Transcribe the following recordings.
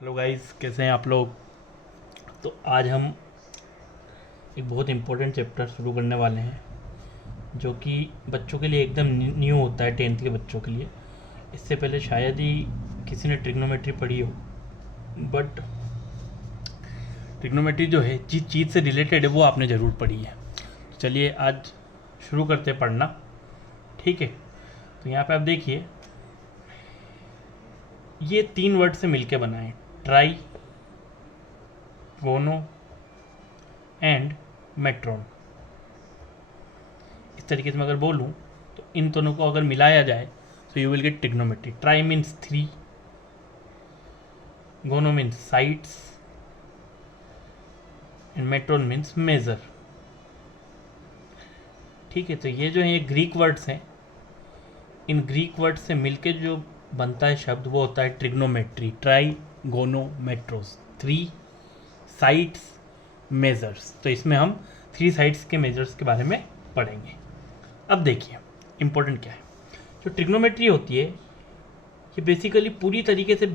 Hello guys, कैसे हैं आप लोग। तो आज हम एक बहुत इम्पोर्टेंट चैप्टर शुरू करने वाले हैं जो कि बच्चों के लिए एकदम न्यू होता है, 10th के बच्चों के लिए। इससे पहले शायद ही किसी ने ट्रिग्नोमेट्री पढ़ी हो, बट ट्रिग्नोमेट्री जो है जिस चीज़ से रिलेटेड है वो आपने ज़रूर पढ़ी है। तो चलिए आज शुरू करते हैं पढ़ना, ठीक है। तो यहाँ पे आप देखिए, ये 3 वर्ड से मिलके बना है, ट्राई, गोनो एंड मेट्रोन। इस तरीके से मैं अगर बोलूँ तो इन दोनों को अगर मिलाया जाए तो you will get trigonometry. Tri means 3, gono means sides and metron means measure. ठीक है, तो ये जो है ये ग्रीक वर्ड्स हैं। इन ग्रीक वर्ड्स से मिलके जो बनता है शब्द वो होता है ट्रिग्नोमेट्री। ट्राई, गोनो, मेट्रोस, 3 साइड्स, मेजर्स। तो इसमें हम 3 साइड्स के मेजर्स के बारे में पढ़ेंगे। अब देखिए इंपॉर्टेंट क्या है। जो ट्रिग्नोमेट्री होती है ये बेसिकली पूरी तरीके से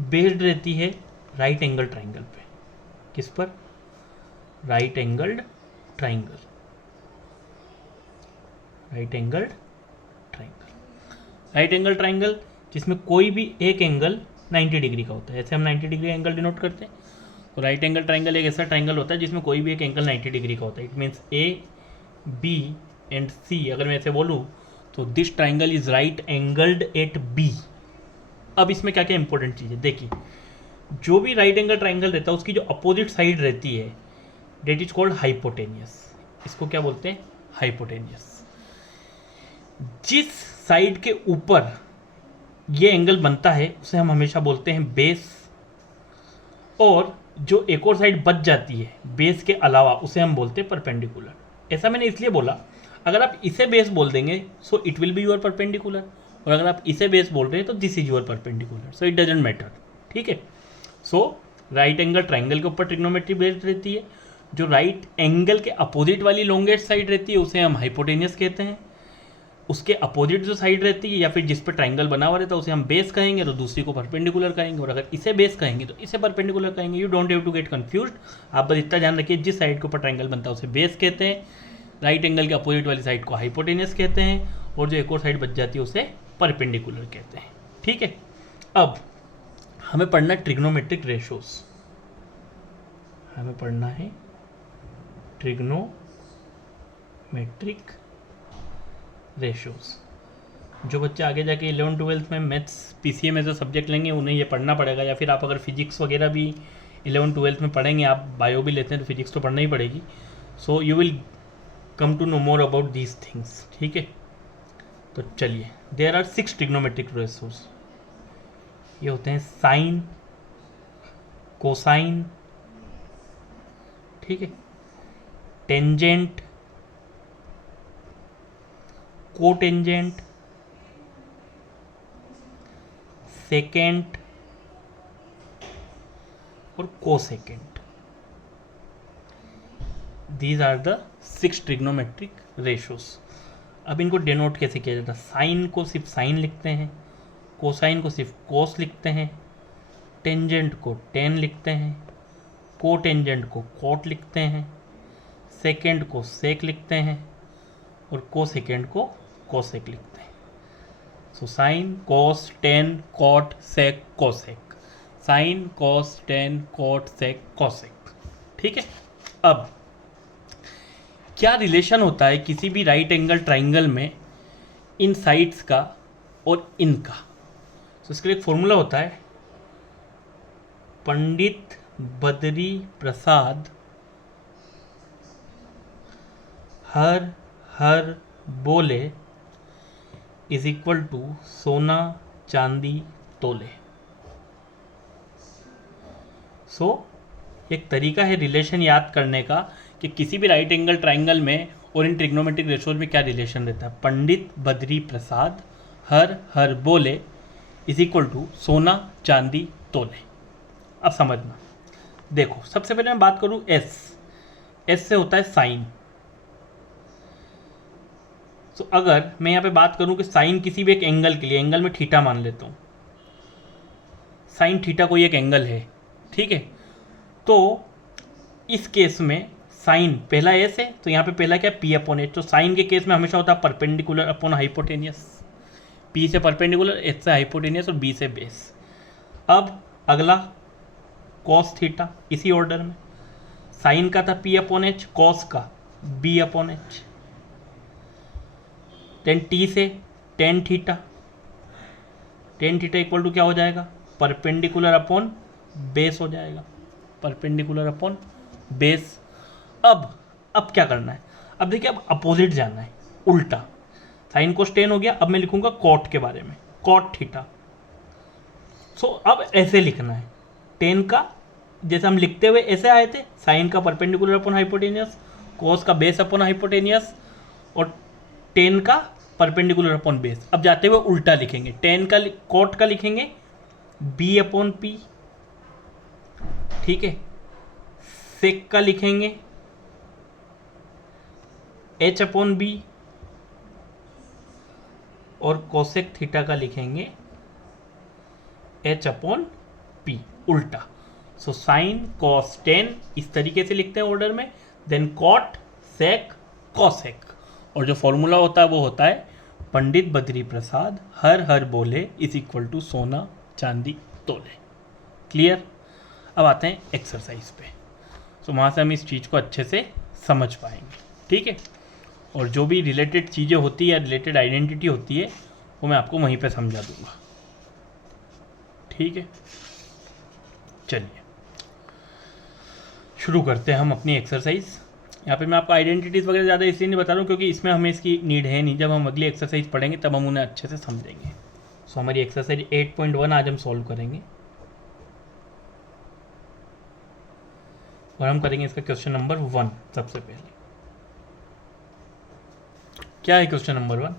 बेस्ड रहती है राइट एंगल ट्राइंगल पे। किस पर? Right angled triangle. Right angled triangle. Right angle triangle जिसमें कोई भी एक एंगल 90 डिग्री का होता है। ऐसे हम 90 डिग्री एंगल डिनोट करते हैं। तो राइट एंगल ट्राइंगल एक ऐसा ट्राइंगल होता है जिसमें कोई भी एक एंगल 90 डिग्री का होता है। It means A, B and C. अगर मैं ऐसे बोलूँ तो this triangle is right angled at B. अब इसमें क्या क्या इंपॉर्टेंट चीज़ है देखिए। जो भी राइट एंगल ट्राइंगल रहता है उसकी जो अपोजिट साइड रहती है डेट इज कॉल्ड हाइपोटेनियस। इसको क्या बोलते हैं? हाइपोटेनियस। जिस साइड के ऊपर ये एंगल बनता है उसे हम हमेशा बोलते हैं बेस, और जो एक और साइड बच जाती है बेस के अलावा उसे हम बोलते हैं परपेंडिकुलर। ऐसा मैंने इसलिए बोला, अगर आप इसे बेस बोल देंगे सो it will be your perpendicular, और अगर आप इसे बेस बोल रहे हैं तो this is your perpendicular, so it doesn't matter. ठीक है। सो राइट एंगल ट्राइंगल के ऊपर ट्रिग्नोमेट्री बेस्ड रहती है। जो राइट एंगल के अपोजिट वाली लॉन्गेस्ट साइड रहती है उसे हम हाइपोटेनियस कहते हैं। उसके अपोजिट जो साइड रहती है या फिर जिस पर ट्राइंगल बना हुआ रहता है उसे हम बेस कहेंगे, तो दूसरी को परपेंडिकुलर कहेंगे, और अगर इसे बेस कहेंगे तो इसे परपेंडिकुलर कहेंगे। You don't have to get confused. आप बस इतना ध्यान रखिए, जिस साइड के ऊपर ट्राइंगल बनता है उसे बेस कहते हैं, राइट एंगल के अपोजिट वाली साइड को हाइपोटेनियस कहते हैं, और जो एक और साइड बच जाती है उसे परपेंडिकुलर कहते हैं। ठीक है। अब हमें पढ़ना है ट्रिग्नोमेट्रिक रेशोस। हमें पढ़ना है ट्रिग्नोमेट्रिक रेशोस। जो बच्चे आगे जाके 11th-12th में मैथ्स पीसीए में जो सब्जेक्ट लेंगे उन्हें ये पढ़ना पड़ेगा, या फिर आप अगर फिजिक्स वगैरह भी 11th-12th में पढ़ेंगे, आप बायो भी लेते हैं तो फिजिक्स तो पढ़ना ही पड़ेगी। So you will come to know more about these things. ठीक है। तो चलिए, देयर आर 6 ट्रिग्नोमेट्रिक रेशोस। ये होते हैं साइन, कोसाइन, ठीक है, टेंजेंट, कोटेंजेंट, सेकेंट और cosecant. These are the 6 trigonometric ratios. अब इनको डिनोट कैसे किया जाता है? साइन को सिर्फ साइन लिखते हैं, कोसाइन को सिर्फ कोस लिखते हैं, टेंजेंट को टेन लिखते हैं, कोटेंजेंट को कोट लिखते हैं, सेकेंड को सेक लिखते हैं, और कोसेकेंड को कोसेक लिखते हैं। सो साइन, कोस, टेन, कॉट, सेक, कोसेक। साइन, कोस, टेन, कॉट, सेक, कोसेक। ठीक है। अब क्या रिलेशन होता है किसी भी राइट एंगल ट्राइंगल में इन साइड्स का और इनका? तो इसके लिए एक फॉर्मूला होता है, पंडित बद्री प्रसाद हर हर बोले इज इक्वल टू सोना चांदी तोले। सो एक तरीका है रिलेशन याद करने का कि किसी भी राइट एंगल ट्राइंगल में और इन ट्रिग्नोमेट्रिक रेशोज में क्या रिलेशन रहता है। पंडित बद्री प्रसाद हर हर बोले इज इक्वल टू सोना चांदी तोले। अब समझना, देखो सबसे पहले मैं बात करूं एस। एस से होता है साइन। तो अगर मैं यहाँ पे बात करूं कि साइन किसी भी एक एंगल के लिए, एंगल में थीटा मान लेता हूँ, साइन थीटा कोई एक एंगल है, ठीक है, तो इस केस में साइन पहला एस है, तो यहाँ पे पहला क्या पी अपॉन एच, तो साइन के केस में हमेशा होता है परपेंडिकुलर अपॉन हाइपोटेनियस, पी से परपेंडिकुलर, एच से हाइपोटेनियस और बी से बेस। अब अगला कॉस थीटा, इसी ऑर्डर में साइन का था पी अपॉन एच, कॉस का B upon H, tan T से tan theta, tan theta equal to क्या हो जाएगा, परपेंडिकुलर अपॉन बेस हो जाएगा, परपेंडिकुलर अपॉन बेस। अब क्या करना है, अब देखिए अब अपोजिट जाना है, उल्टा, साइन कोस टेन हो गया, अब मैं लिखूंगा कॉट के बारे में, कॉट थीटा। सो अब ऐसे लिखना है, टेन का जैसे हम लिखते हुए ऐसे आए थे, साइन का परपेंडिकुलर अपॉन हाइपोटेनियस, कोस का बेस अपॉन हाइपोटेनियस और टेन का परपेंडिकुलर अपॉन बेस। अब जाते हुए उल्टा लिखेंगे, टेन का कॉट का लिखेंगे बी अपॉन पी, ठीक है, सेक का लिखेंगे एच अपॉन बी और कोसेक थीटा का लिखेंगे एच अपॉन पी, उल्टा। सो साइन कॉस टेन इस तरीके से लिखते हैं ऑर्डर में, देन कॉट सेक कॉसेक, और जो फॉर्मूला होता है वो होता है पंडित बद्री प्रसाद हर हर बोले इज इक्वल टू सोना चांदी तोले। क्लियर। अब आते हैं एक्सरसाइज पे, सो वहाँ से हम इस चीज़ को अच्छे से समझ पाएंगे, ठीक है, और जो भी रिलेटेड चीज़ें होती है या रिलेटेड आइडेंटिटी होती है वो मैं आपको वहीं पे समझा दूंगा, ठीक है। चलिए शुरू करते हैं हम अपनी एक्सरसाइज। यहाँ पे मैं आपको आइडेंटिटीज़ वगैरह ज़्यादा इसलिए नहीं बता रहा हूँ क्योंकि इसमें हमें इसकी नीड है नहीं, जब हम अगली एक्सरसाइज पढ़ेंगे तब हम उन्हें अच्छे से समझेंगे। सो हमारी एक्सरसाइज 8.1 आज हम सॉल्व करेंगे और हम करेंगे इसका क्वेश्चन नंबर 1। सबसे पहले क्या है question number 1,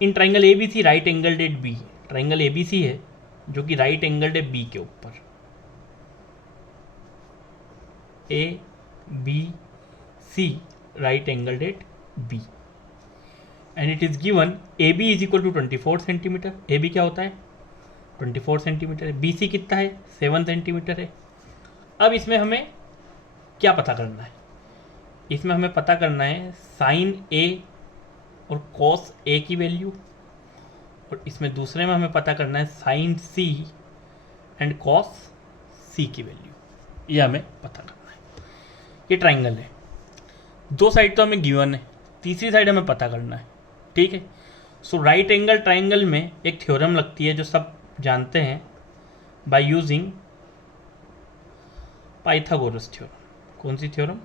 in triangle A B C right angle at B, triangle A B C है जो कि राइट एंगल है बी के ऊपर, A B C right angle at B, and it is given A B is equal to 24 centimetre, A B क्या होता है 24 centimetre है, बी सी कितना है 7 सेंटीमीटर है। अब इसमें हमें क्या पता करना है, इसमें हमें पता करना है साइन ए और कॉस ए की वैल्यू, और इसमें दूसरे में हमें पता करना है साइन सी एंड कॉस सी की वैल्यू, ये हमें पता करना है। ये ट्राइंगल है, दो साइड तो हमें गिवन है, तीसरी साइड हमें पता करना है, ठीक है। सो राइट एंगल ट्राइंगल में एक थ्योरम लगती है जो सब जानते हैं, बाय यूजिंग पाइथागोरस थ्योरम। कौन सी थ्योरम,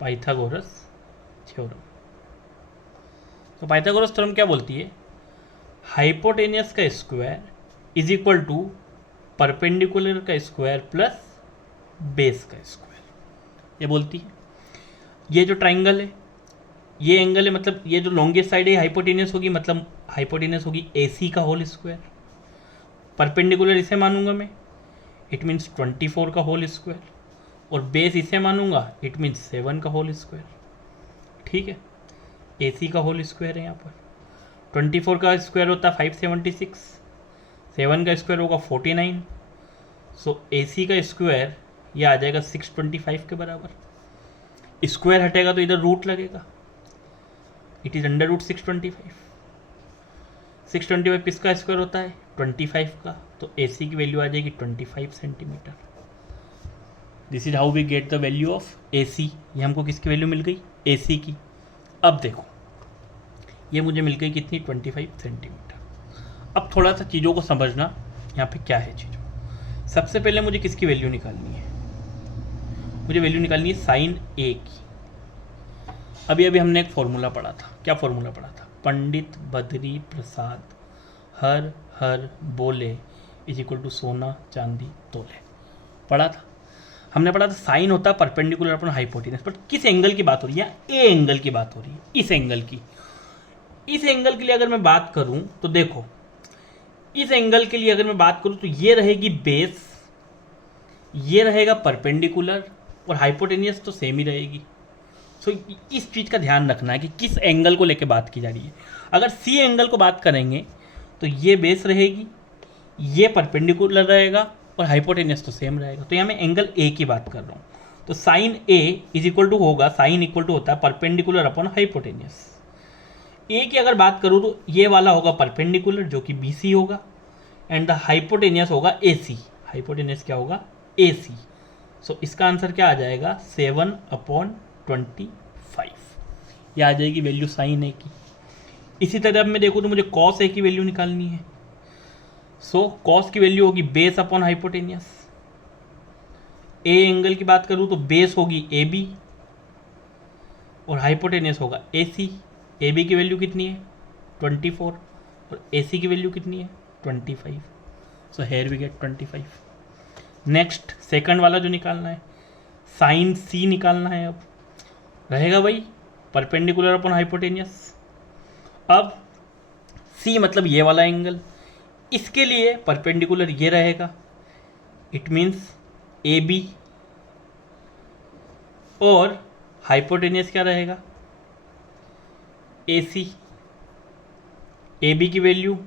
पाइथागोरस थ्योरम। तो पाइथागोरस थ्योरम क्या बोलती है, हाइपोटेनियस का square is equal to perpendicular का स्क्वायर प्लस बेस का स्क्वायर, ये बोलती है। ये जो ट्राइंगल है ये एंगल है, मतलब ये जो लॉन्गेस्ट साइड है हाइपोटेनियस होगी, मतलब हाइपोटेनियस होगी AC का होल स्क्वायर, परपेंडिकुलर इसे मानूंगा मैं, इट मीन्स 24 का होल स्क्वायर, और बेस इसे मानूंगा, इट मीन्स 7 का होल स्क्वायर, ठीक है। AC का होल स्क्वायर है यहाँ पर, 24 का स्क्वायर होता है 576, 7 का स्क्वायर होगा 49, सो AC का स्क्वायर ये आ जाएगा 625 के बराबर। स्क्वायर हटेगा तो इधर रूट लगेगा, इट इज अंडर रूट 625, 625 किसका स्क्वायर होता है 25 का, तो AC की वैल्यू आ जाएगी 25 centimetre. This is how we get the value of AC। ये हमको किसकी वैल्यू मिल गई AC की। अब देखो ये मुझे मिल गई कितनी 25 सेंटीमीटर। अब थोड़ा सा चीज़ों को समझना, यहाँ पे क्या है चीज़ों। सबसे पहले मुझे किसकी वैल्यू निकालनी है, मुझे वैल्यू निकालनी है साइन A की। अभी अभी हमने एक फॉर्मूला पढ़ा था, क्या फॉर्मूला पढ़ा था, पंडित बद्री प्रसाद हर हर बोले इज इक्वल टू सोना चांदी तोले, पढ़ा था हमने। पढ़ा था साइन होता है परपेंडिकुलर अपॉन हाइपोटेनस, बट किस एंगल की बात हो रही है, ए एंगल की बात हो रही है, इस एंगल की। इस एंगल के लिए अगर मैं बात करूं तो देखो, इस एंगल के लिए अगर मैं बात करूं तो ये रहेगी बेस, ये रहेगा परपेंडिकुलर, और हाइपोटेनियस तो सेम ही रहेगी। सो इस चीज़ का ध्यान रखना है कि किस एंगल को लेके बात की जा रही है। अगर सी एंगल को बात करेंगे तो ये बेस रहेगी ये परपेंडिकुलर रहेगा और हाइपोटेनियस तो सेम रहेगा। तो यहाँ मैं एंगल ए की बात कर रहा हूँ। तो sine A is equal to होगा, साइन इक्वल टू होता है परपेंडिकुलर अपॉन हाइपोटेनियस। ए की अगर बात करूँ तो ये वाला होगा परपेंडिकुलर जो कि बी सी होगा, एंड द हाइपोटेनियस होगा ए सी। हाइपोटेनियस क्या होगा? ए सी। सो इसका आंसर क्या आ जाएगा? 7/25। ये आ जाएगी वैल्यू साइन ए की। इसी तरह अब मैं देखूँ तो मुझे कॉस ए की वैल्यू निकालनी है। सो कॉस की वैल्यू होगी base upon hypotenuse. A angle की बात करूँ तो बेस होगी ए बी और हाइपोटेनियस होगा ए सी। ए बी की वैल्यू कितनी है? 24 और ए सी की वैल्यू कितनी है? 25। So here we get 25। Next second वाला जो निकालना है, साइन सी निकालना है। अब रहेगा वही परपेंडिकुलर अपॉन हाइपोटेनियस। अब सी मतलब ये वाला एंगल, इसके लिए परपेंडिकुलर ये रहेगा, इट मीन्स ए बी, और हाइपोटेनियस क्या रहेगा? ए सी। ए बी की वैल्यू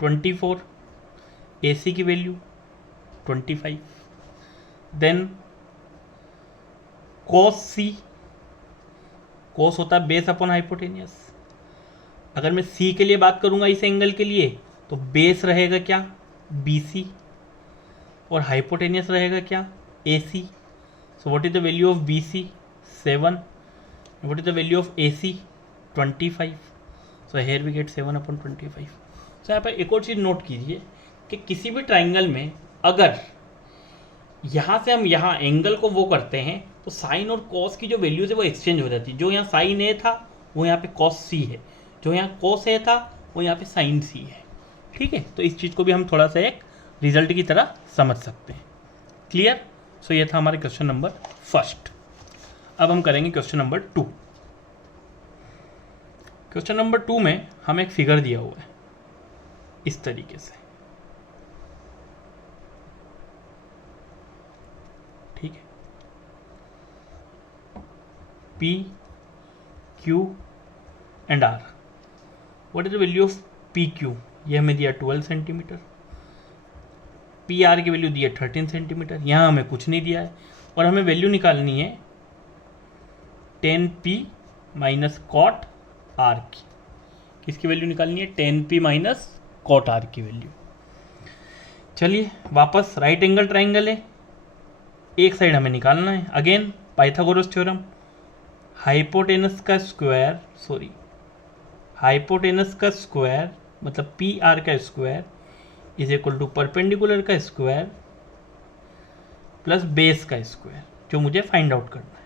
24, ए सी की वैल्यू 25। देन कॉस सी, कॉस होता है बेस अपॉन हाइपोटेनियस। अगर मैं सी के लिए बात करूंगा इस एंगल के लिए तो बेस रहेगा क्या? बी सी, और हाइपोटेनियस रहेगा क्या? A C. So what is the value of B C? 7। What is the value of A C? 25। So here we get 7/25। So यहाँ पर एक और चीज़ नोट कीजिए कि किसी भी ट्राइंगल में अगर यहाँ से हम यहाँ एंगल को वो करते हैं तो साइन और कॉस की जो वैल्यूज है वो एक्सचेंज हो जाती है। जो यहाँ साइन ए था वो यहाँ पे कॉस सी है, जो यहाँ कॉस ए था वो यहाँ पे साइन सी है। ठीक है, तो इस चीज़ को भी हम थोड़ा सा एक रिजल्ट की तरह समझ सकते हैं। क्लियर? सो ये था हमारे क्वेश्चन नंबर फर्स्ट। अब हम करेंगे क्वेश्चन नंबर 2। क्वेश्चन नंबर 2 में हमें एक फिगर दिया हुआ है इस तरीके से। ठीक है, P, Q and R। What is the value of PQ? ये हमें दिया 12 सेंटीमीटर। PR की वैल्यू दी है 13 सेंटीमीटर। यहाँ हमें कुछ नहीं दिया है और हमें वैल्यू निकालनी है 10P माइनस कॉट R की। किसकी वैल्यू निकालनी है? 10P माइनस कॉट R की वैल्यू। चलिए वापस राइट एंगल ट्राइंगल है, एक साइड हमें निकालना है। अगेन पाइथागोरस थ्योरम, हाइपोटेनस का स्क्वायर मतलब PR का square is equal to perpendicular का स्क्वायर प्लस बेस का स्क्वायर, जो मुझे फाइंड आउट करना है।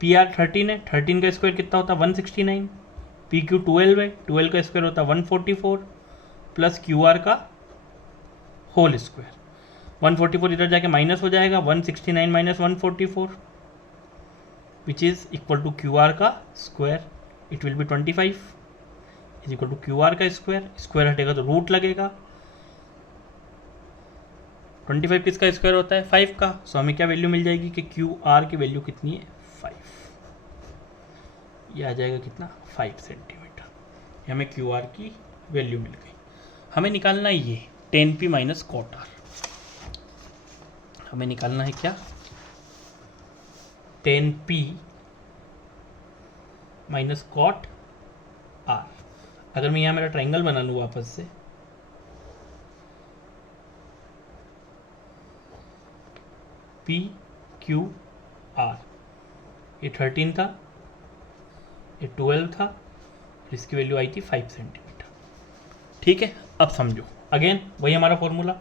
PR 13 है, 13 का स्क्वायर कितना होता है? 169। PQ 12 है, 12 का स्क्वायर होता है 144 प्लस QR का होल स्क्वायर। 144 इधर जाके माइनस हो जाएगा, 169 minus 144 which is equal to QR का square. It will be 25 is equal to QR का स्क्वायर। स्क्वायर हटेगा तो रूट लगेगा। 25 किसका स्क्वायर होता है? 5 का। सो हमें क्या वैल्यू मिल जाएगी कि QR की वैल्यू कितनी है? 5। ये आ जाएगा कितना? 5 सेंटीमीटर। ये हमें QR की वैल्यू मिल गई। हमें निकालना है ये 10P माइनस कॉट R। हमें निकालना है क्या? 10P minus cot R। अगर मैं यहाँ मेरा ट्राइंगल बना लूँ वापस से, PQR, ये 13 था, ये 12 था, इसकी वैल्यू आई थी 5 सेंटीमीटर। ठीक है, अब समझो। अगेन वही हमारा फॉर्मूला,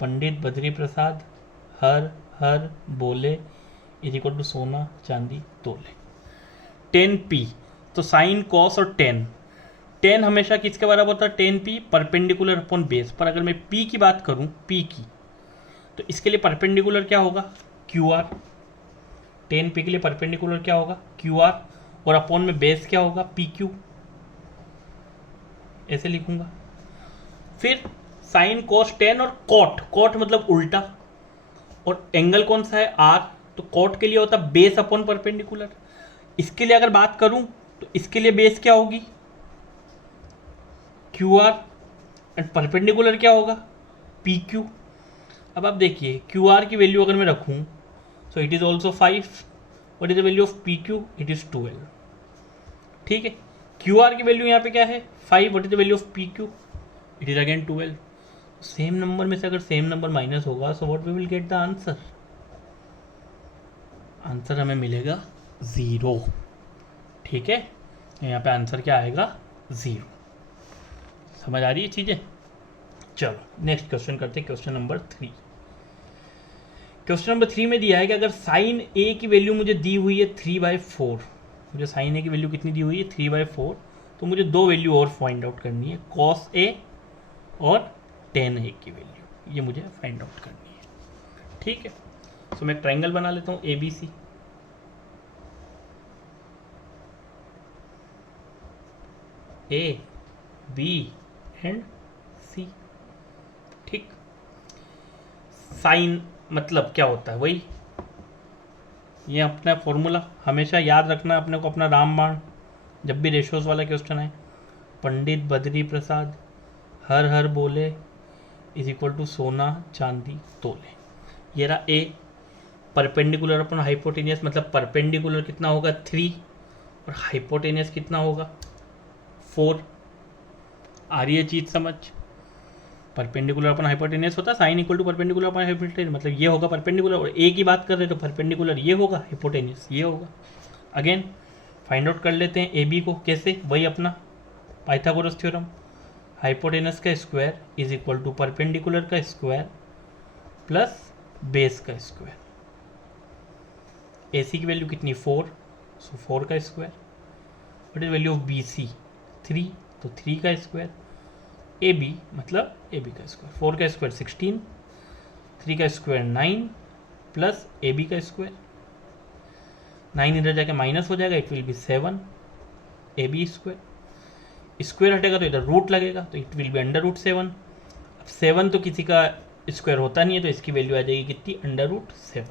पंडित बद्री प्रसाद हर हर बोले इज इक्वल टू सोना चांदी तोले। 10P, तो साइन कॉस और 10 हमेशा किसके बराबर होता है? 10P perpendicular upon base. पर अगर मैं P की बात करूं, P की, तो इसके लिए परपेंडिकुलर क्या होगा? QR। 10P के लिए परपेंडिकुलर क्या होगा? QR, और अपॉन में बेस क्या होगा? PQ। ऐसे लिखूंगा। फिर साइन कॉस 10 और कॉट मतलब उल्टा, और एंगल कौन सा है? R। तो कॉट के लिए होता है बेस अपॉन परपेंडिकुलर। इसके लिए अगर बात करूं तो इसके लिए बेस क्या होगी? QR, एंड परपेंडिकुलर क्या होगा, पी क्यू। अब आप देखिए क्यू आर की वैल्यू अगर मैं रखूँ, so it is also 5, what is the value of P Q, it is 12। ठीक है, क्यू आर की वैल्यू यहाँ पे क्या है 5, what is the value of P Q, it is again 12। Same number में से अगर सेम नंबर माइनस होगा, so what we will get the answer, answer हमें मिलेगा 0। ठीक है, यहाँ पे आंसर क्या आएगा 0। समझ आ रही है चीज़ें। चलो नेक्स्ट क्वेश्चन करते हैं, क्वेश्चन नंबर 3। क्वेश्चन नंबर 3 में दिया है कि अगर साइन ए की वैल्यू मुझे दी हुई है 3/4, मुझे साइन ए की वैल्यू कितनी दी हुई है 3/4, तो मुझे दो वैल्यू और फाइंड आउट करनी है, कॉस ए और टेन ए की वैल्यू, ये मुझे फाइंड आउट करनी है। ठीक है, सो मैं ट्रायंगल बना लेता हूँ A B C. A B and C. ठीक, साइन मतलब क्या होता है, वही ये अपना फॉर्मूला हमेशा याद रखना अपने को, अपना रामबाण जब भी रेशोस वाला क्वेश्चन है, पंडित बद्री प्रसाद हर हर बोले इज इक्वल टू सोना चांदी तोले। ये रहा ए, परपेंडिकुलर अपन हाइपोटेनियस, मतलब परपेंडिकुलर कितना होगा 3 और हाइपोटेनियस कितना होगा 4। आ रही है चीज समझ, परपेंडिकुलर अपन हाइपोटेनियस होता है, sine equal to perpendicular upon hypotenuse, मतलब ये होगा परपेंडिकुलर, और ए की बात कर रहे हैं तो परपेंडिकुलर ये होगा, हाइपोटेनियस ये होगा। अगेन फाइंड आउट कर लेते हैं ए बी को, कैसे, वही अपना पाइथागोरस थ्योरम, हाइपोटेनस का square is equal to perpendicular का स्क्वायर प्लस बेस का स्क्वायर। ए सी की वैल्यू कितनी 4, सो 4 का square, what is value of B C 3, तो 3 का स्क्वायर, ए बी मतलब ए बी का स्क्वायर, 4 का स्क्वायर 16, 3 का स्क्वायर 9 प्लस ए बी का स्क्वायर, 9 इधर जाके माइनस हो जाएगा, it will be 7 A B square, square हटेगा तो इधर रूट लगेगा, तो it will be under root 7। अब 7 तो किसी का स्क्वायर होता नहीं है, तो इसकी वैल्यू आ जाएगी कितनी, अंडर रूट 7।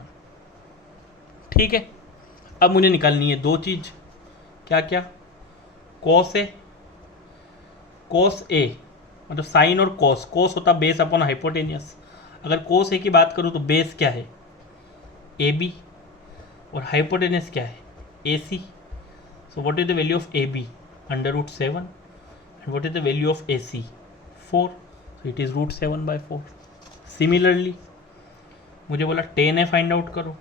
ठीक है, अब मुझे निकालनी है दो चीज, क्या क्या, कॉस ए, कॉस ए मतलब साइन और कॉस, कॉस होता बेस अपॉन हाइपोटेनियस, अगर कॉस ए की बात करूँ तो बेस क्या है ए बी और हाइपोटेनियस क्या है A C. So what is the value of A B, under root 7, and what is the value of A C 4, so it is root 7/4। Similarly मुझे बोला टेन ए फाइंड आउट करो,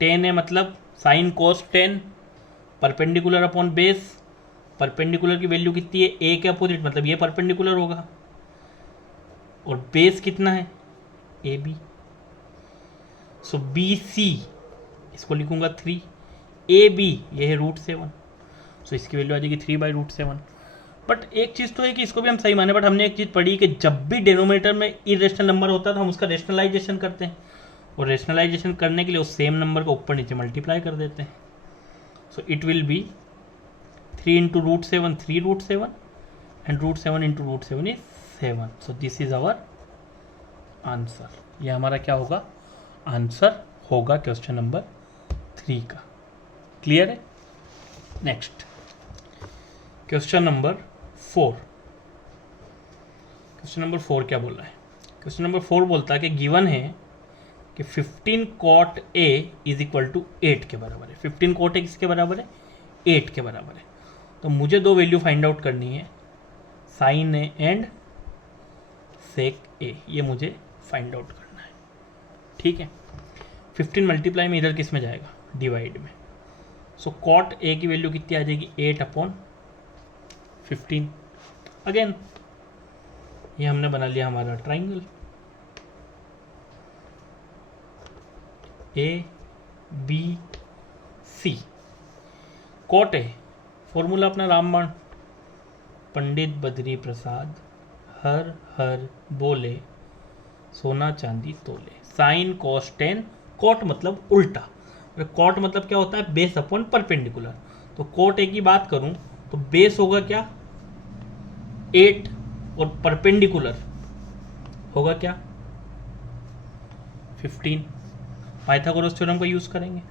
tan A मतलब sine cos 10 perpendicular upon base, perpendicular की value कितनी है ए के opposite, मतलब ये परपेंडिकुलर होगा, और बेस कितना है A B, so B C इसको लिखूंगा 3, ए बी ये है रूट 7, सो इसकी वैल्यू आ जाएगी 3/√7। बट एक चीज़ तो है कि इसको भी हम सही माने, बट हमने एक चीज़ पढ़ी कि जब भी डिनोमिनेटर में इरेशनल नंबर होता है तो हम उसका रेशनलाइजेशन करते हैं, और रेशनलाइजेशन करने के लिए उस सेम नंबर को ऊपर नीचे मल्टीप्लाई कर देते हैं। सो it will B 3 into √7 3√7 and √7 into √7 is 7. So this is our answer. ये हमारा क्या होगा, आंसर होगा क्वेश्चन नंबर 3 का। क्लियर है। Next question number 4। Question number 4 क्या बोल रहा है, क्वेश्चन नंबर 4 बोलता है कि गिवन है कि 15 cot A is equal to 8 के बराबर है। 15 cot A किसके बराबर है, 8 के बराबर है। तो मुझे दो वैल्यू फाइंड आउट करनी है, साइन ए एंड सेक ए, ये मुझे फाइंड आउट करना है। ठीक है, 15 मल्टीप्लाई में इधर किस में जाएगा, डिवाइड में। सो कॉट ए की वैल्यू कितनी आ जाएगी 8/15। अगेन ये हमने बना लिया हमारा triangle A B C. Cot A formula अपना रामबाण, पंडित बद्री प्रसाद हर हर बोले सोना चांदी तोले, साइन कॉस 10, कॉट मतलब उल्टा, कॉट मतलब क्या होता है बेस अपॉन परपेंडिकुलर। तो कॉट ए की बात करूं तो बेस होगा क्या 8 और परपेंडिकुलर होगा क्या 15। पाइथागोरस थ्योरम का यूज करेंगे,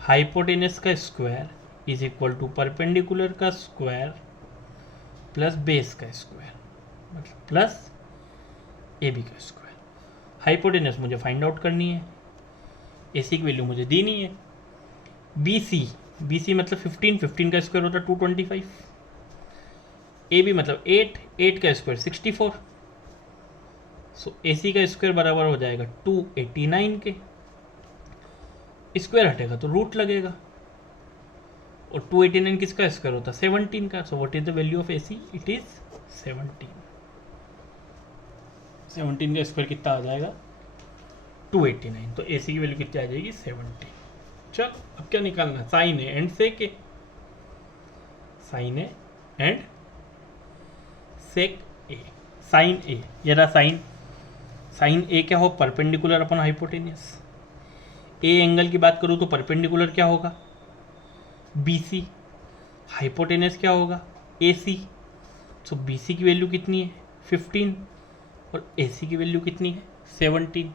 हाइपोटेनस का square is equal to perpendicular का स्क्वायर प्लस बेस का स्क्वायर। मतलब प्लस ए बी का स्क्वायर। हाइपोटेनस मुझे फाइंड आउट करनी है, ए सी की वैल्यू मुझे दी नहीं है। बी सी मतलब 15, 15 का स्क्वायर होता है 225। ए बी मतलब 8, 8 का स्क्वायर 64। सो ए सी का स्क्वायर बराबर हो जाएगा 289 के। स्क्वायर हटेगा तो रूट लगेगा, और 289 किसका स्क्वायर होता है 17 का। So what is the value of A C, it is 17। 17 का स्क्वायर कितना आ जाएगा 289। तो ए सी की वैल्यू कितनी आ जाएगी 17। चल अब क्या निकालना, sine A and sec A. Sine A and sec A. Sine A, ये रहा साइन। साइन ए क्या हो, perpendicular upon hypotenuse. A angle की बात करूँ तो परपेंडिकुलर क्या होगा बी सी, हाइपोटेनियस क्या होगा ए सी। सो बी सी की वैल्यू कितनी है 15 और ए सी की वैल्यू कितनी है 17।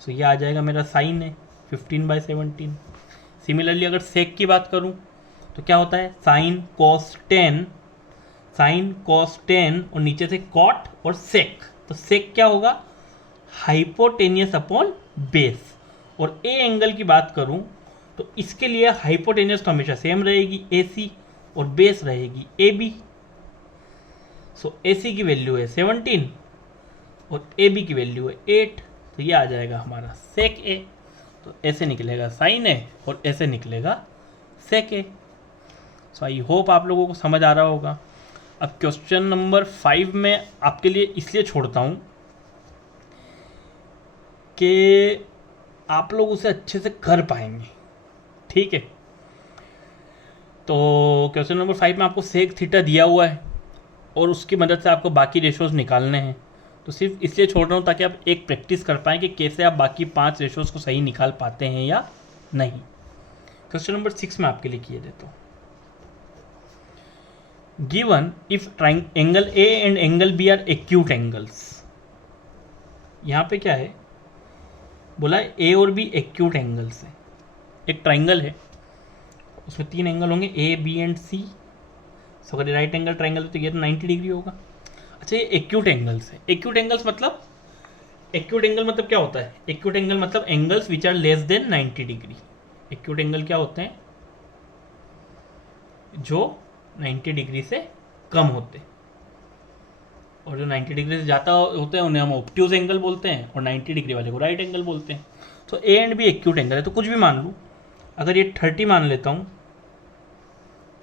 सो ये आ जाएगा मेरा साइन है 15/17। सिमिलरली अगर सेक की बात करूँ तो क्या होता है साइन कॉस 10, साइन कॉस 10 और नीचे से कॉट और सेक। तो सेक क्या होगा हाइपोटेनियस अपॉन बेस। और ए एंगल की बात करूं तो इसके लिए हाइपोटेनियस तो हमेशा सेम रहेगी ए सी, और बेस रहेगी A B. So A C की वैल्यू है 17 और ए बी की वैल्यू है 8। तो ये आ जाएगा हमारा सेक ए। तो ऐसे निकलेगा साइन ए और ऐसे निकलेगा सेक ए। सो आई होप आप लोगों को समझ आ रहा होगा। अब क्वेश्चन नंबर 5 में आपके लिए इसलिए छोड़ता हूँ कि आप लोग उसे अच्छे से कर पाएंगे, ठीक है। तो क्वेश्चन नंबर 5 में आपको सेक थीटा दिया हुआ है और उसकी मदद से आपको बाकी रेशोज़ निकालने हैं। तो सिर्फ इसलिए छोड़ रहा हूँ ताकि आप एक प्रैक्टिस कर पाएँ कि कैसे आप बाकी 5 रेशोज़ को सही निकाल पाते हैं या नहीं। क्वेश्चन नंबर 6 में आपके लिए किए देता हूँ। Given if angle A and angle B are acute angles. यहाँ पे क्या है बोला ए और बी एक्यूट एंगल्स है। एक ट्राइंगल है उसमें 3 एंगल होंगे ए बी एंड सी। सो अगर राइट एंगल ट्राइंगल है तो ये तो 90 डिग्री होगा। अच्छा ये एक्यूट एंगल्स है। एक्यूट एंगल्स मतलब, एक्यूट एंगल मतलब क्या होता है, एक्यूट एंगल मतलब angles which are less than 90 degree. Acute angle क्या होते हैं जो 90 डिग्री से कम होते हैं, और जो 90 डिग्री से ज़्यादा होते हैं उन्हें हम ऑब्ट्यूज एंगल बोलते हैं, और 90 डिग्री वाले को राइट एंगल बोलते हैं। तो A and B acute angle है। तो कुछ भी मान लूँ, अगर ये 30 मान लेता हूँ,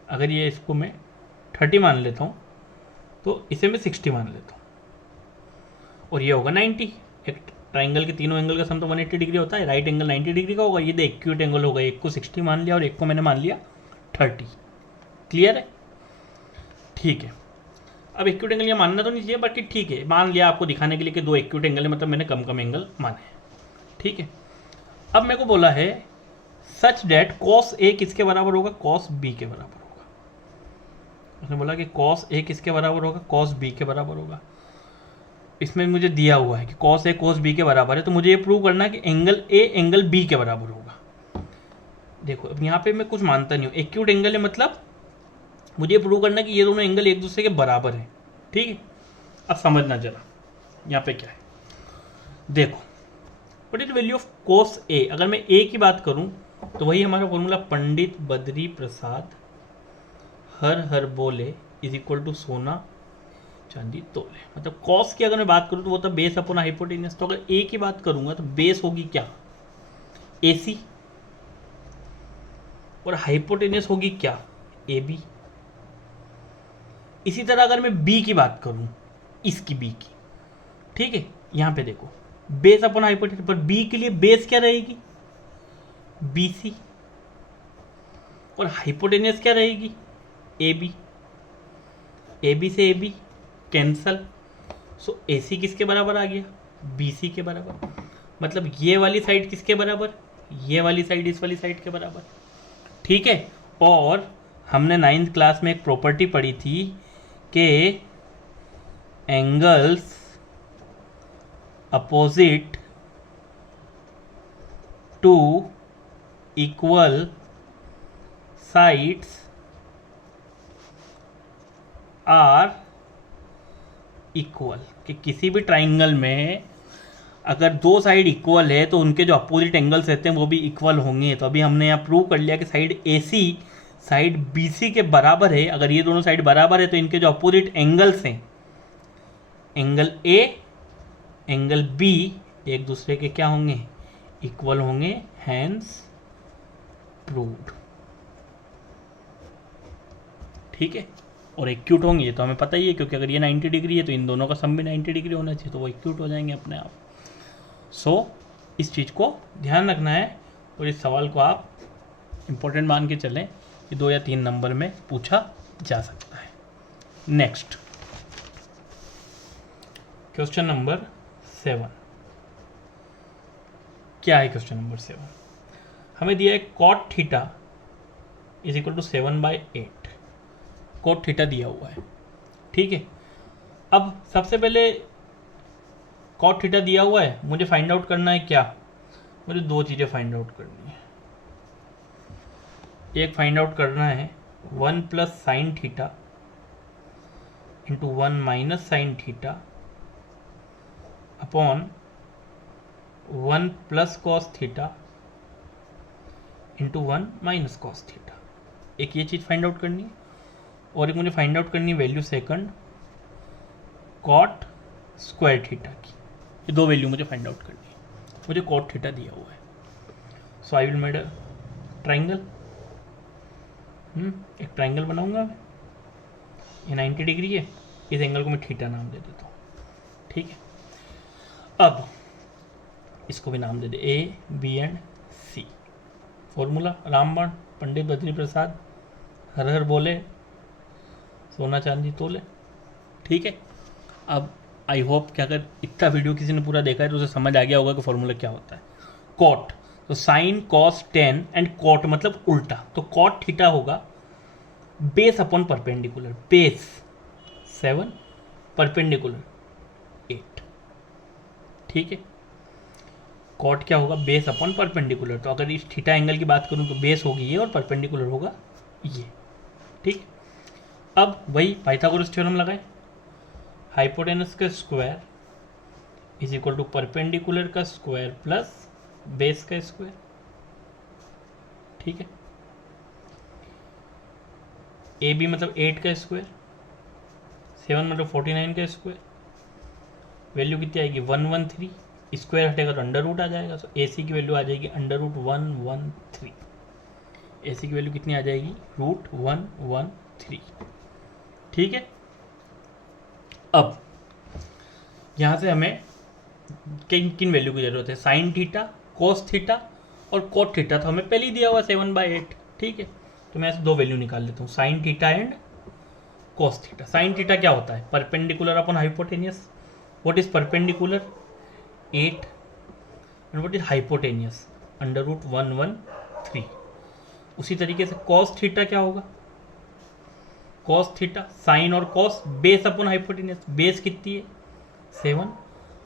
अगर ये इसको मैं 30 मान लेता हूँ तो इसे मैं 60 मान लेता हूँ, और ये होगा 90। एक ट्राइंगल के तीनों एंगल का सम तो 180 डिग्री होता है, राइट एंगल 90 डिग्री का होगा। ये तो एक्यूट एंगल होगा, एक को 60 मान लिया और एक को मैंने मान लिया 30। क्लियर है, ठीक है। अब एक्यूट एंगल ये मानना तो नहीं चाहिए, बाकी ठीक है, मान लिया आपको दिखाने के लिए कि 2 एक्यूट एंगल है, मतलब मैंने कम कम एंगल माने हैं, ठीक है। अब मेरे को बोला है सच डैट कॉस ए किसके बराबर होगा, कॉस बी के बराबर होगा। उसने बोला कि कॉस ए किसके बराबर होगा, कॉस बी के बराबर होगा। इसमें मुझे दिया हुआ है कि कॉस ए कॉस बी के बराबर है, तो मुझे ये प्रूव करना है कि एंगल ए एंगल बी के बराबर होगा। देखो अब यहाँ पे मैं कुछ मानता नहीं हूँ, एक्यूट एंगल है मतलब मुझे प्रूव करना है कि ये दोनों एंगल एक दूसरे के बराबर हैं, ठीक है। अब समझना जरा यहाँ पे क्या है, देखो what is value of cos A. अगर मैं ए की बात करूँ तो वही हमारा फॉर्मूला पंडित बद्री प्रसाद हर हर बोले इज इक्वल टू सोना चांदी तोले। मतलब कॉस की अगर मैं बात करूँ तो वो था बेस अपॉन हाइपोटेनियस। तो अगर ए की बात करूँगा तो बेस होगी क्या ए सी, और हाइपोटेनियस होगी क्या ए बी। इसी तरह अगर मैं बी की बात करूं, इसकी बी की, ठीक है, यहां पे देखो बेस अपॉन हाइपोटेनियस, पर बी के लिए बेस क्या रहेगी बी सी, और हाइपोटेनियस क्या रहेगी ए बी। ए बी से ए बी कैंसल, सो ए सी किसके बराबर आ गया बी सी के बराबर। मतलब ये वाली साइड किसके बराबर, ये वाली साइड इस वाली साइड के बराबर, ठीक है। और हमने 9th क्लास में एक प्रॉपर्टी पढ़ी थी के angles opposite to equal sides are equal, कि किसी भी ट्राइंगल में अगर दो साइड इक्वल है तो उनके जो अपोजिट एंगल्स रहते हैं वो भी इक्वल होंगे। तो अभी हमने यहाँ प्रूव कर लिया कि साइड AC साइड BC के बराबर है। अगर ये दोनों साइड बराबर है तो इनके जो अपोजिट एंगल्स हैं, एंगल A एंगल B एक दूसरे के क्या होंगे, इक्वल होंगे, हैंस प्रूव्ड। ठीक है, और एक्यूट होंगे, ये तो हमें पता ही है, क्योंकि अगर ये 90 डिग्री है तो इन दोनों का सम भी 90 डिग्री होना चाहिए, तो वो एक्यूट हो जाएंगे अपने आप। सो इस चीज़ को ध्यान रखना है, और इस सवाल को आप इम्पोर्टेंट मान के चलें कि 2 या 3 नंबर में पूछा जा सकता है। Next question number 7। क्या है क्वेश्चन नंबर 7? हमें दिया है cot theta is equal to 7/8। Cot theta दिया हुआ है, ठीक है। अब सबसे पहले कॉट थीटा दिया हुआ है, मुझे फाइंड आउट करना है क्या, मुझे 2 चीज़ें फाइंड आउट करनी है। एक फाइंड आउट करना है 1 + sin theta into 1 - sin theta upon 1 + cos theta into 1 - cos theta. एक ये चीज़ फाइंड आउट करनी है, और एक मुझे फाइंड आउट करनी है value second cot square theta की। ये 2 वैल्यू मुझे फाइंड आउट करनी है। मुझे कॉट थीटा दिया हुआ है, so I will made a triangle. एक ट्राइंगल बनाऊंगा मैं, ये 90 डिग्री है, इस एंगल को मैं थीटा नाम दे देता हूँ, ठीक है। अब इसको भी नाम दे दे A, B and C। Formula रामबाण, पंडित बद्री प्रसाद, हर हर बोले, सोना चांदी तोले, ठीक है। अब आई होप कि अगर इतना वीडियो किसी ने पूरा देखा है तो उसे समझ आ गया होगा कि फॉर्मूला क्या होता है। कॉट, तो sine cos tan and cot मतलब उल्टा, तो कॉट थीटा होगा base upon perpendicular, base 7 perpendicular 8, ठीक है। कॉट क्या होगा, बेस अपॉन परपेंडिकुलर। तो अगर इस थीटा एंगल की बात करूं तो बेस होगी ये और परपेंडिकुलर होगा ये, ठीक। अब वही पाइथागोरस थ्योरम लगाएं, हाइपोटेनस का square is equal to perpendicular का स्क्वायर प्लस बेस का स्क्वायर, ठीक है। ए बी मतलब 8 का स्क्वायर, 7 मतलब 49 का स्क्वायर, वैल्यू कितनी आएगी 113, स्क्वायर हटेगा तो अंडर रूट आ जाएगा, तो ए सी की वैल्यू आ जाएगी √113। ए सी की वैल्यू कितनी आ जाएगी, √113, ठीक है। अब यहाँ से हमें किन किन वैल्यू की जरूरत है, साइन थीटा, कोस थीटा और कोट थीटा तो हमें पहले ही दिया हुआ 7/8, ठीक है। तो मैं ऐसे 2 वैल्यू निकाल लेता हूँ, sine theta and cos theta. Sine theta क्या होता है, perpendicular upon hypotenuse. What is perpendicular, 8, and what is hypotenuse, √113। उसी तरीके से कॉस थीटा क्या होगा, कॉस थीटा साइन और cos base upon hypotenuse, base कितनी है 7,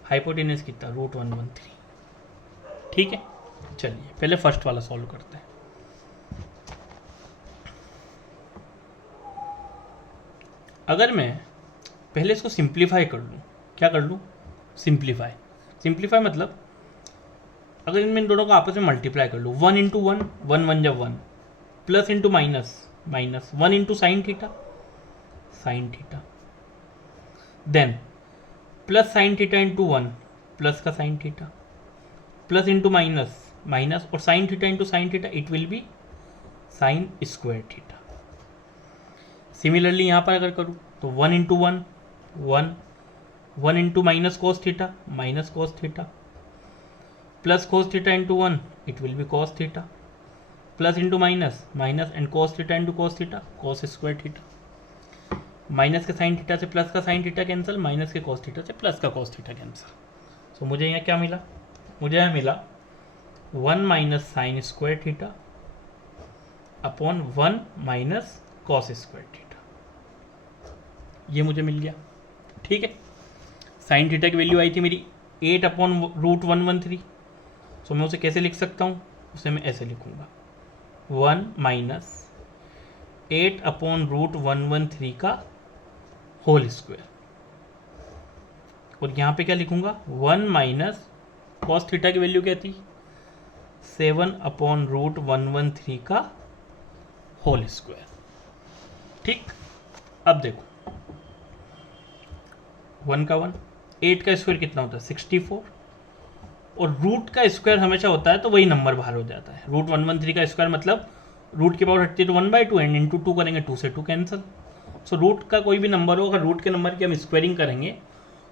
हाइपोटेनियस कितना √113, ठीक है। चलिए पहले फर्स्ट वाला सॉल्व करते हैं। अगर मैं पहले इसको सिंप्लीफाई कर लूँ, क्या कर लूँ, सिंप्लीफाई। सिंप्लीफाई मतलब अगर इनमें इन दोनों को आपस में मल्टीप्लाई कर लूँ, 1 × 1, 1 1 जब 1, plus into minus, minus 1 into sine theta, sine theta, then plus sine theta into 1, plus का sine theta, plus into minus, minus और sine theta into sine theta, it will be sine square theta. Similarly यहाँ पर अगर करूँ तो 1 × 1, 1, 1 into minus cos theta, minus cos theta, plus cos theta into 1, it will B cos theta, plus into minus, minus and cos theta into cos theta, cos square theta. Minus के sine theta से plus का sine theta cancel, minus के cos theta से plus का cos theta cancel. सो मुझे यहाँ क्या मिला, मुझे यहाँ मिला 1 - sign square theta upon 1 - cos square theta, ये मुझे मिल गया, ठीक है। साइन थीटा की वैल्यू आई थी मेरी 8 अपॉन √113। सो मैं उसे कैसे लिख सकता हूँ, उसे मैं ऐसे लिखूँगा 1 - 8 अपॉन √113 का होल स्क्वायर, और यहाँ पे क्या लिखूंगा 1 माइनस कॉस थीटा की वैल्यू क्या थी 7/√113 का होल स्क्वायर। ठीक, अब देखो 1 का 1, 8 का स्क्वायर कितना होता है 64, और रूट का स्क्वायर हमेशा होता है तो वही नंबर बाहर हो जाता है। √113 का स्क्वायर मतलब रूट की पावर हटती है तो 1/2 एंड इंटू 2 करेंगे 2 से 2 कैंसिल। सो रूट का कोई भी नंबर हो, अगर रूट के नंबर की हम स्क्वायरिंग करेंगे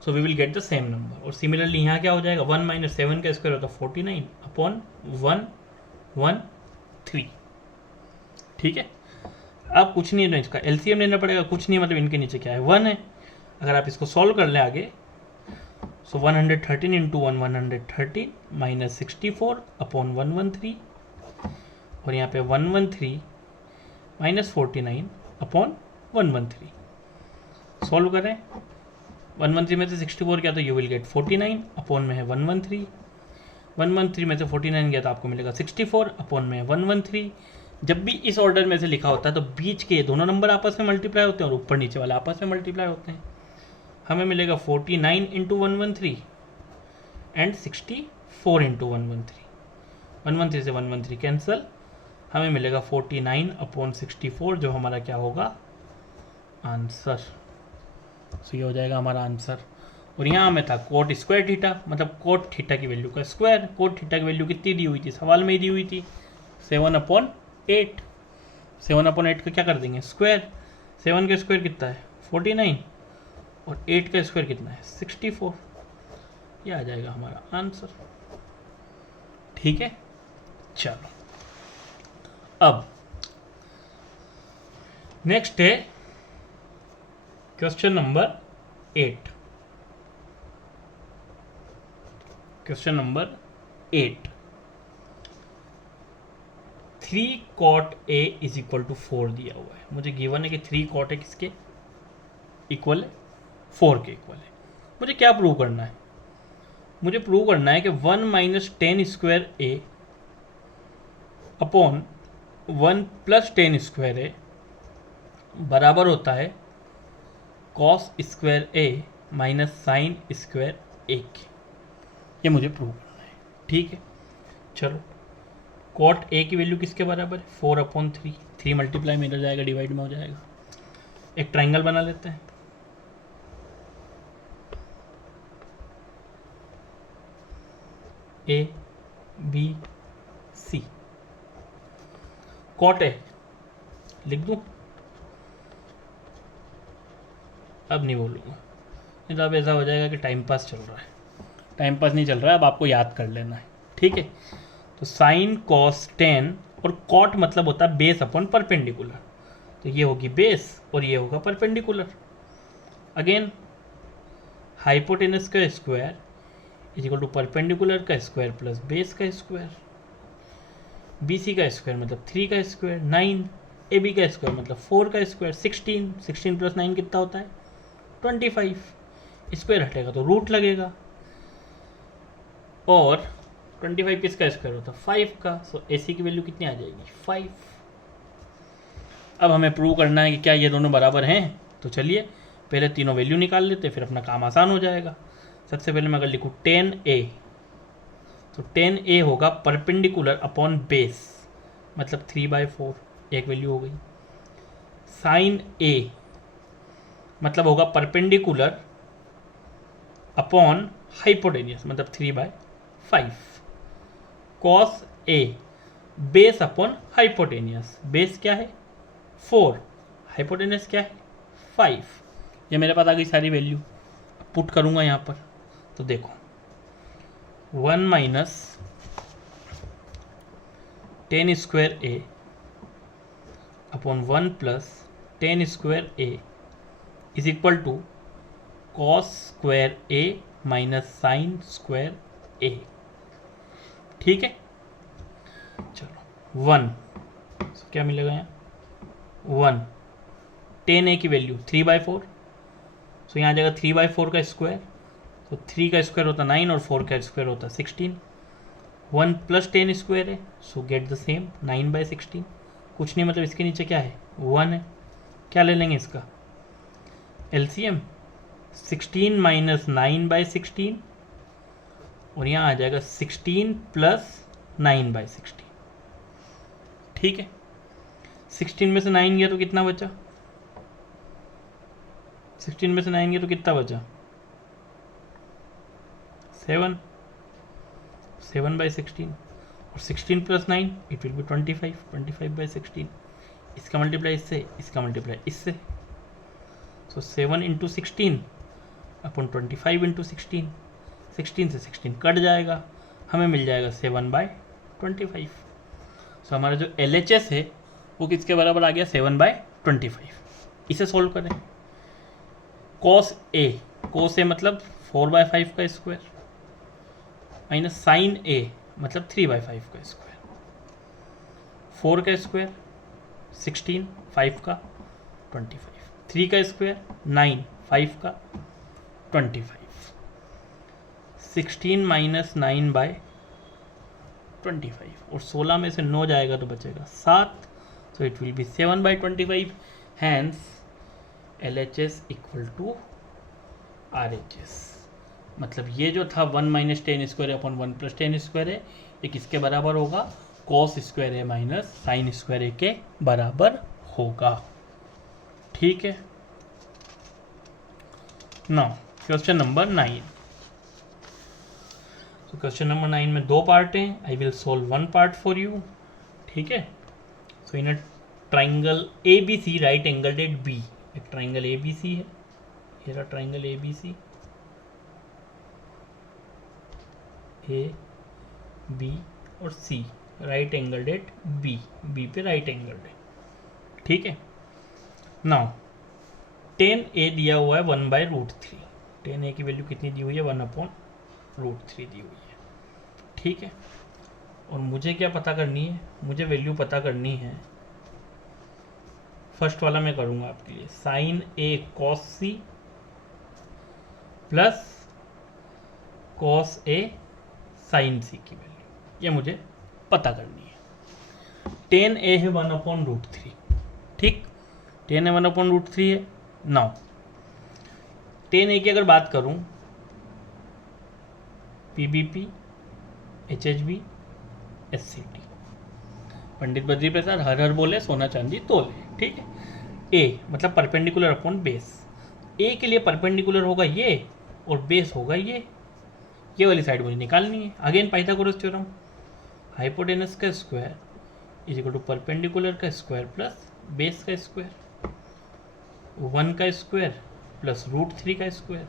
so we will get the same number. और सिमिलरली यहाँ क्या हो जाएगा 1 माइनस 7 का स्क्वायर होता है 49/113। ठीक है, अब कुछ नहीं है, इसका एलसीएम लेना पड़ेगा, कुछ नहीं मतलब इनके नीचे क्या है 1 है। अगर आप इसको सॉल्व कर लें आगे सो 113 इंटू 113 माइनस 64/113, और यहाँ पे 113 माइनस 49/113 सॉल्व करें। 113 में से 64 गया तो यू विल गेट 49, अपॉन में है 113, 113 में से 49 गया तो आपको मिलेगा 64, अपॉन में है 113। जब भी इस ऑर्डर में से लिखा होता है तो बीच के दोनों नंबर आपस में मल्टीप्लाई होते हैं और ऊपर नीचे वाले आपस में मल्टीप्लाई होते हैं। हमें मिलेगा 49 इंटू 113 एंड 64 इंटू 113, 113 से 113 कैंसिल, हमें मिलेगा 49/64 जो हमारा क्या होगा आंसर। सो ये हो जाएगा हमारा आंसर। और यहाँ हमें था कोट स्क्वायर थीटा, मतलब कोट थीटा की वैल्यू का स्क्वायर। कोट थीटा की वैल्यू कितनी दी हुई थी, सवाल में ही दी हुई थी 7/8। 7/8 का क्या कर देंगे स्क्वायर, 7 का स्क्वायर कितना है 49 और 8 का स्क्वायर कितना है 64, ये आ जाएगा हमारा आंसर। ठीक है, चलो अब नेक्स्ट है question number 8। Question number 8, 3 cot A is equal to 4 दिया हुआ है। मुझे गिवन है कि 3 cot A किसके इक्वल है 4 के इक्वल है। मुझे क्या प्रूव करना है, मुझे प्रूव करना है कि 1 minus 10 square A upon 1 plus 10 square A बराबर होता है cos square A minus sine square A के। ये मुझे प्रूव करना है। ठीक है, चलो कॉट A की वैल्यू किसके बराबर है 4/3, 3 मल्टीप्लाई में इधर जाएगा डिवाइड में हो जाएगा। एक ट्राइंगल बना लेते हैं, A B C। Cot A लिख दूं, अब नहीं बोलूँगा, नहीं तो अब ऐसा हो जाएगा कि टाइम पास चल रहा है। टाइम पास नहीं चल रहा है, अब आपको याद कर लेना है। ठीक है, तो साइन कॉस 10 और कॉट मतलब होता है बेस अपॉन परपेंडिकुलर, तो ये होगी बेस और ये होगा परपेंडिकुलर। अगेन हाइपोटेनस का square is equal to perpendicular का स्क्वायर प्लस बेस का स्क्वायर। BC का स्क्वायर मतलब 3 का स्क्वायर 9, AB का स्क्वायर मतलब 4 का स्क्वायर 16, 16 प्लस 9 कितना होता है 25। स्क्वायर हटेगा तो रूट लगेगा, और 25 किसका स्क्वायर होता है 5 का। सो AC की वैल्यू कितनी आ जाएगी 5। अब हमें प्रूव करना है कि क्या ये दोनों बराबर हैं, तो चलिए पहले तीनों वैल्यू निकाल लेते, फिर अपना काम आसान हो जाएगा। सबसे पहले मैं अगर लिखूँ 10A, तो 10A होगा परपेंडिकुलर अपॉन बेस मतलब 3/4, एक वैल्यू हो गई। साइन A मतलब होगा परपेंडिकुलर अपॉन हाइपोटेनियस मतलब 3/5। Cos A base upon hypotenuse, base क्या है 4, हाइपोटेनियस क्या है 5। ये मेरे पास आ गई सारी वैल्यू, पुट करूंगा यहाँ पर, तो देखो 1 minus 10 square A upon 1 plus 10 square A is equal to cos square A minus sine square A। ठीक है, चलो 1, so, क्या मिलेगा यहाँ 1, 10A की वैल्यू 3/4, सो यहाँ आ जाएगा 3/4 का स्क्वायर, तो 3 का स्क्वायर होता 9 और 4 का स्क्वायर होता 16। 1 प्लस 10 स्क्वायर है, सो गेट द सेम 9/16। कुछ नहीं मतलब इसके नीचे क्या है 1 है, क्या ले लेंगे इसका एलसीएम 16 माइनस 9/16 और यहाँ आ जाएगा 16 प्लस 9/16। ठीक है, 16 में से 9 गया तो कितना बचा? 16 में से 9 गया तो कितना बचा? 7 7/16 और 16 प्लस 9 इट विल बी 25 25/16। इसका मल्टीप्लाई इससे, इसका मल्टीप्लाई इससे, सो 7 इंटू 16 अपन 25 इंटू 16, 16 से 16 कट जाएगा, हमें मिल जाएगा 7/25। सो हमारा जो LHS है वो किसके बराबर आ गया? 7/25। इसे सोल्व करें। cos A मतलब 4/5 का स्क्वायर माइनस sin A मतलब 3/5 का स्क्वायर, 4 का स्क्वायर 16, 5 का 25, 3 का स्क्वायर 9, 5 का 25, 16 माइनस 9/25 और 16 में से 9 जाएगा तो बचेगा 7, so it will be 7/25। Hence LHS equal to RHS। मतलब ये जो था 1 minus 10 square upon 1 plus 10 square है, ये किसके बराबर होगा? Cos square A minus sine square A के बराबर होगा। ठीक है, नाउ क्वेश्चन नंबर 9। तो क्वेश्चन नंबर 9 में 2 पार्ट हैं, I will solve 1 part for you. ठीक है, so in a triangle ABC right angled B, एक ट्राइंगल ABC है, ये रहा ट्राइंगल ABC, A B और C right angled at B पे राइट एंगल्ड है। ठीक है, नाउ 10A दिया हुआ है 1/√3। 10A की वैल्यू कितनी दी हुई है? 1/√3 दी हुई है। ठीक है, और मुझे क्या पता करनी है? मुझे वैल्यू पता करनी है, फर्स्ट वाला मैं करूंगा आपके लिए, sine A cos C plus cos A sine C की वैल्यू, ये मुझे पता करनी है। 10A है 1/√3। ठीक, 10 है 1/√3 है। नाउ 10A की अगर बात करूं, PBP HHB SCT, Pandit Badri Prasad हर हर बोले सोना चांदी तोले। ठीक है, ए मतलब परपेंडिकुलर अपॉन बेस, ए के लिए परपेंडिकुलर होगा ये और बेस होगा ये वाली साइड मुझे निकालनी है। अगेन पाइथागोरस थ्योरम, हाइपोटेनस का square is equal to perpendicular का स्क्वायर प्लस बेस का स्क्वायर, 1 का स्क्वायर प्लस √3 का स्क्वायर,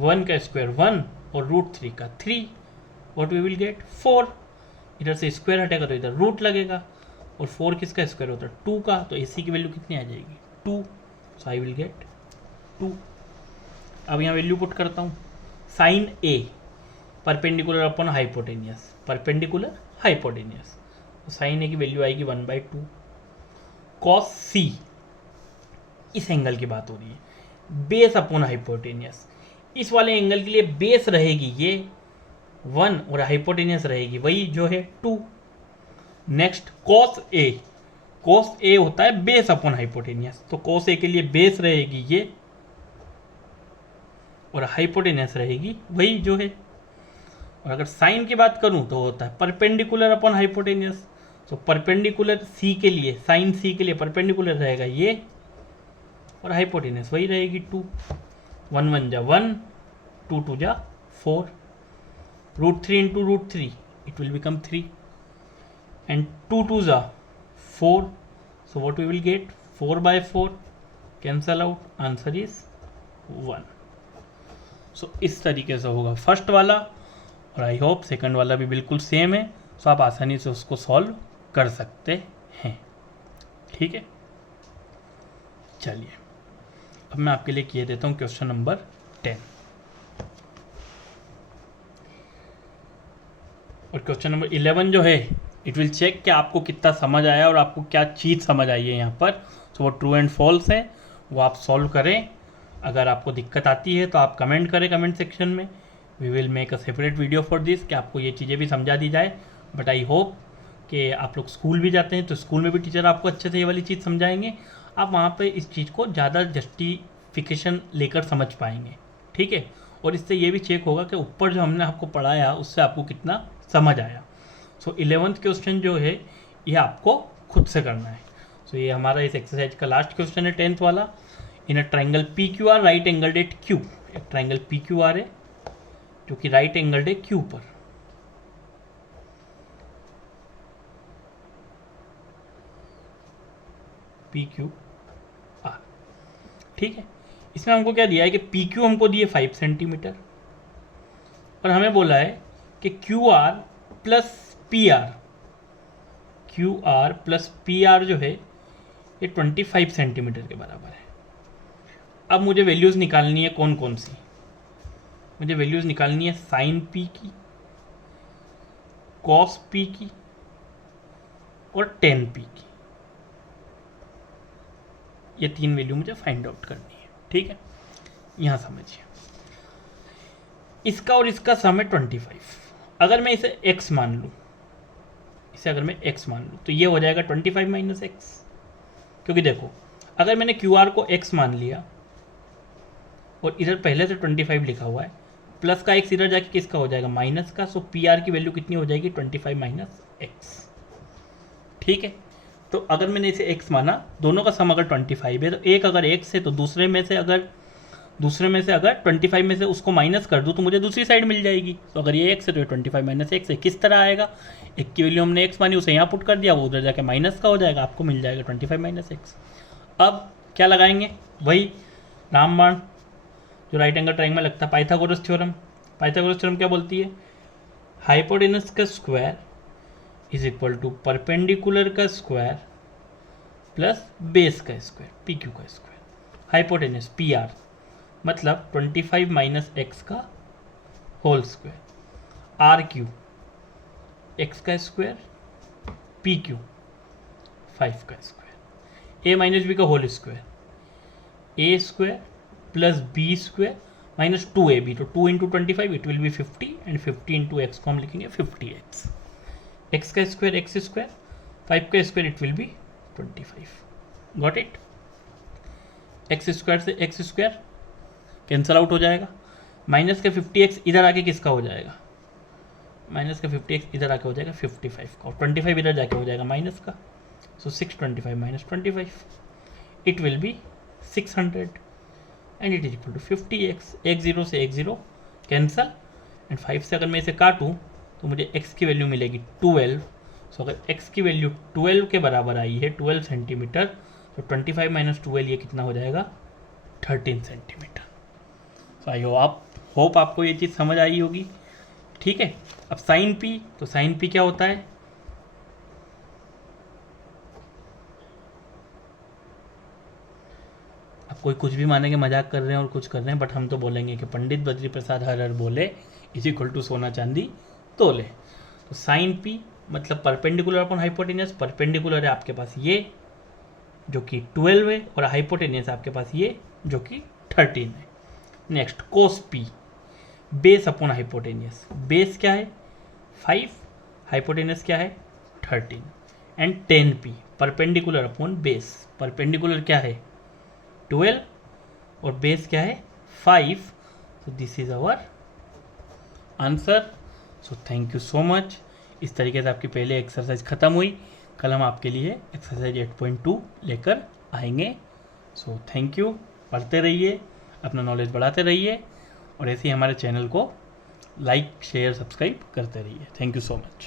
1 का स्क्वायर 1 और √3 का 3, व्हाट वी विल गेट 4। इधर से स्क्वायर हटेगा तो इधर रूट लगेगा, और 4 किसका स्क्वायर होता है? 2 का, तो AC की वैल्यू कितनी आ जाएगी? 2, सो आई विल गेट 2। अब यहाँ वैल्यू पुट करता हूँ, sine A perpendicular upon hypotenuse, perpendicular hypotenuse, तो साइन A की वैल्यू आएगी 1/2। कॉस C, इस एंगल की बात हो रही है, बेस अपॉन हाइपोटेनियस, इस वाले एंगल के लिए बेस रहेगी ये 1 और हाइपोटेनियस रहेगी वही जो है 2। नेक्स्ट cos A होता है बेस अपॉन हाइपोटेनियस, तो cos A के लिए बेस रहेगी ये और हाइपोटेनियस रहेगी वही जो है। और अगर साइन की बात करूं तो होता है परपेंडिकुलर अपॉन हाइपोटेनियस, तो परपेंडिकुलर C के लिए, साइन C के लिए परपेंडिकुलर रहेगा ये और हाइपोटेनियस वही रहेगी 2। 1 1 जा 1, 2 2 जा 4, √3 into √3 it will become 3 and 2 2 जा 4, so what we will get 4/4 cancel out, answer is 1। so इस तरीके से होगा फर्स्ट वाला, और आई होप सेकंड वाला भी बिल्कुल सेम है, सो आप आसानी से उसको सॉल्व कर सकते हैं। ठीक है, चलिए अब मैं आपके लिए किए देता हूँ क्वेश्चन नंबर 10। और क्वेश्चन नंबर 11 जो है इट विल चेक कि आपको कितना समझ आया और आपको क्या चीज़ समझ आई है यहाँ पर। सो वो ट्रू एंड फॉल्स है, वो आप सॉल्व करें। अगर आपको दिक्कत आती है तो आप कमेंट करें कमेंट सेक्शन में, we will make a separate video for this कि आपको ये चीज़ें भी समझा दी जाए। बट आई होप कि आप लोग स्कूल भी जाते हैं तो स्कूल में भी टीचर आपको अच्छे से ये वाली चीज़ समझाएंगे, आप वहाँ पे इस चीज़ को ज़्यादा सिंप्लीफिकेशन लेकर समझ पाएंगे, ठीक है। और इससे ये भी चेक होगा कि ऊपर जो हमने आपको पढ़ाया उससे आपको कितना समझ आया। सो 11th क्वेश्चन जो है ये आपको खुद से करना है। सो ये हमारा इस एक्सरसाइज का लास्ट क्वेश्चन है 10th वाला। In a triangle P Q R right angled at Q, एक ट्राइंगल पी क्यू आर है जो कि राइट एंगल्ड है क्यू पर। पी क्यू आर, ठीक है। इसमें हमको क्या दिया है कि पी क्यू हमको दिए 5 सेंटीमीटर और हमें बोला है कि Q R plus P R, Q R plus P R जो है ये 25 सेंटीमीटर के बराबर है। अब मुझे वैल्यूज़ निकालनी है कौन कौन सी, मुझे वैल्यूज़ निकालनी है साइन पी की, कॉस पी की और टेन पी की। ये 3 वैल्यू मुझे फाइंड आउट करनी है, ठीक है। यहाँ समझिए, इसका और इसका सम है 25। अगर मैं इसे x मान लूँ, इसे अगर मैं x मान लूँ तो ये हो जाएगा 25 माइनस एक्स, क्योंकि देखो अगर मैंने क्यू आर को x मान लिया और इधर पहले से 25 लिखा हुआ है, प्लस का x इधर जाके किसका हो जाएगा माइनस का। सो पी आर की वैल्यू कितनी हो जाएगी 25 माइनस एक्स, ठीक है। तो अगर मैंने इसे x माना, दोनों का सम अगर 25 है तो एक अगर x है तो दूसरे में से अगर 25 में से उसको माइनस कर दूँ तो मुझे दूसरी साइड मिल जाएगी। तो अगर ये x है तो ये 25 माइनस एक्स है। किस तरह आएगा, एक की वैल्यू हमने x मानी उसे यहाँ पुट कर दिया, वो उधर जाके माइनस का हो जाएगा, आपको मिल जाएगा 25 माइनस एक्स। अब क्या लगाएंगे, वही रामबाण जो राइट एंगल ट्रायंगल लगता है, पाइथागोरस थ्योरम। पाइथागोरस थ्योरम क्या बोलती है, हाइपोटेनस का square is equal to perpendicular का स्क्वायर प्लस बेस का स्क्वायर, पी क्यू का स्क्वायर। हाइपोटेनस पी आर मतलब 25 माइनस एक्स का whole square, R Q x का स्क्वायर, पी क्यू 5 का स्क्वायर, ए माइनस बी का whole square, A square plus B square minus 2ab। तो 2 into 25 it will be 50 and 50 into x को हम लिखेंगे 50x। X का square x square, 5 का square it will be 25। Got it. X square से x square cancel out हो जाएगा, minus का 50x इधर आके किसका हो जाएगा, माइनस का 50x इधर आके हो जाएगा 55 का, और 25 इधर जाके हो जाएगा माइनस का। So 625 minus 25 it will be 600 and it is equal to 50x। एक जीरो से एक जीरो कैंसल एंड 5 से अगर मैं इसे काटूँ तो मुझे x की वैल्यू मिलेगी 12। सो अगर x की वैल्यू 12 के बराबर आई है 12 सेंटीमीटर, तो 25 माइनस 12 ये कितना हो जाएगा 13 सेंटीमीटर। सो आई होप आपको ये चीज़ समझ आई होगी, ठीक है। अब साइन पी, तो साइन पी क्या होता है, अब कोई कुछ भी मानेंगे मजाक कर रहे हैं और कुछ कर रहे हैं, बट हम तो बोलेंगे कि पंडित बद्री प्रसाद हर हर बोले इज इक्वल टू सोना चांदी तोले। तो साइन पी मतलब परपेंडिकुलर अपॉन हाइपोटेनियस, परपेंडिकुलर है आपके पास ये जो कि 12 है और हाइपोटेनियस आपके पास ये जो कि 13 है। Next cos P, base upon hypotenuse, base क्या है 5, हाइपोटेनियस क्या है 13 and 10 P perpendicular upon base, perpendicular क्या है 12 और बेस क्या है 5। So this is our answer. So thank you so much. इस तरीके से आपकी पहले एक्सरसाइज ख़त्म हुई। कल हम आपके लिए एक्सरसाइज 8.2 लेकर आएंगे। सो थैंक यू, पढ़ते रहिए, अपना नॉलेज बढ़ाते रहिए और ऐसे ही हमारे चैनल को लाइक शेयर सब्सक्राइब करते रहिए। Thank you so much.